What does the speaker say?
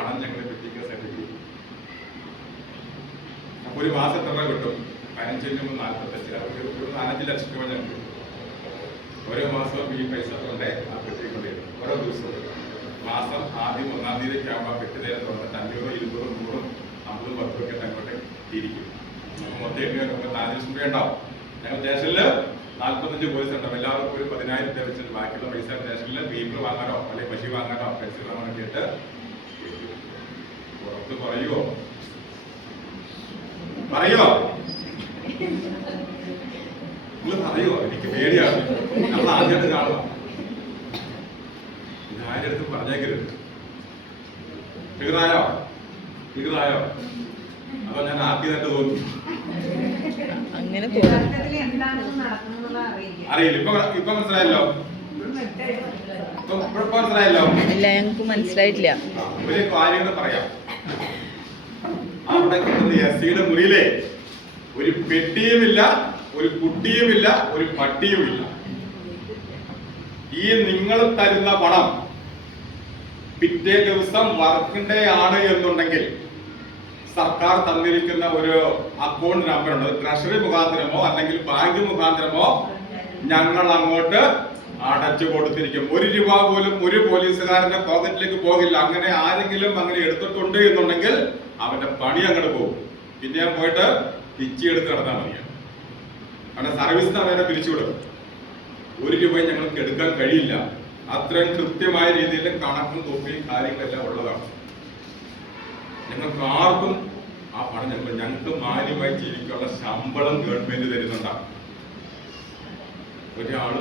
പണം ഞങ്ങൾ പറ്റിക്കാൻ ശ്രമിക്കും. അപ്പൊ ഒരു മാസം എത്ര കിട്ടും? 15 45 ഒരു 4-5 ലക്ഷം രൂപ ഞങ്ങൾക്ക് ഓരോ മാസവും ഈ പൈസ കൊണ്ട് ആ പെട്ടി കൊണ്ടിരുന്നു. ഓരോ ദിവസവും മാസം ആദ്യം 1-ാം തീയതിക്ക് ആകുമ്പോൾ പെട്ടി നേരം തുറന്നിട്ട് 500, 200, 100, 50, 10 ഒക്കെ അങ്ങോട്ട് തിരിക്കും. മൊത്തം 4 ലക്ഷം രൂപ ഉണ്ടാവും. ഞങ്ങൾ സ്റ്റേഷനിൽ 45 പോലീസ് ഉണ്ടാവും. എല്ലാവർക്കും ഒരു 10,000 രൂപ വെച്ചിട്ട് ബാക്കിയുള്ള പൈസ സ്റ്റേഷനിൽ പേപ്പർ വാങ്ങാനോ അല്ലെങ്കിൽ പശു വാങ്ങാനോ പെൻസിൽ വാങ്ങാനോ ഇട്ട് പുറത്ത് പറയുമോ? പറയോ? നിങ്ങൾ പറയോ? എനിക്ക് പേടിയാണ്. നമ്മൾ ആദ്യമായിട്ട് കാണുക. ഇത് ആരുടെ അടുത്ത് പറഞ്ഞേക്കരുത്. ഫിഗറായോ? അപ്പൊ ഞാൻ ആദ്യമായിട്ട് തോന്നി അങ്ങനെ അറിയില്ല. ഇപ്പൊ മനസ്സിലായല്ലോ? മനസ്സിലായല്ലോ? ഇല്ല, ഞങ്ങൾക്ക് മനസ്സിലായിട്ടില്ല. ഒരു കാര്യങ്ങൾ പറയാം. അവിടെ കിട്ടുന്ന എസ്സിയുടെ മുറിയിലെ ഒരു പെട്ടിയുമില്ല, ഒരു കുട്ടിയുമില്ല, ഒരു പട്ടിയുമില്ല. ഈ നിങ്ങൾ തരുന്ന പണം പിറ്റേ ദിവസം വർക്കിംഗ് ഡേ ആണ് എന്നുണ്ടെങ്കിൽ സർക്കാർ തന്നിരിക്കുന്ന ഒരു അക്കൗണ്ട് നമ്പർ ഉണ്ട്. ട്രഷറി മുഖാന്തരമോ അല്ലെങ്കിൽ ബാങ്ക് മുഖാന്തരമോ ഞങ്ങൾ അങ്ങോട്ട് അടച്ചു കൊടുത്തിരിക്കും. 1 രൂപ പോലും ഒരു പോലീസുകാരന്റെ പോക്കറ്റിലേക്ക് പോകില്ല. അങ്ങനെ ആരെങ്കിലും അങ്ങനെ എടുത്തിട്ടുണ്ട് എന്നുണ്ടെങ്കിൽ അവന്റെ പണി അങ്ങോട്ട് പോകും. പിന്നെ ഞാൻ പോയിട്ട് പിച്ചെടുത്ത് കിടന്നാൽ മതിയാണ്. കാരണം സർവീസിന് അവരെ പിരിച്ചുവിടും. 1 രൂപയും ഞങ്ങൾക്ക് എടുക്കാൻ കഴിയില്ല. അത്രയും കൃത്യമായ രീതിയിൽ കണക്കും തൊപ്പിയും കാര്യങ്ങളെല്ലാം ഉള്ളതാണ്. ഞങ്ങൾക്ക് ആർക്കും ആ പണം ഞങ്ങൾക്ക് മാന്യമായി ജീവിക്കാനുള്ള ശമ്പളം ഗവൺമെന്റ് തരുന്നുണ്ടാവും. ഒരാൾ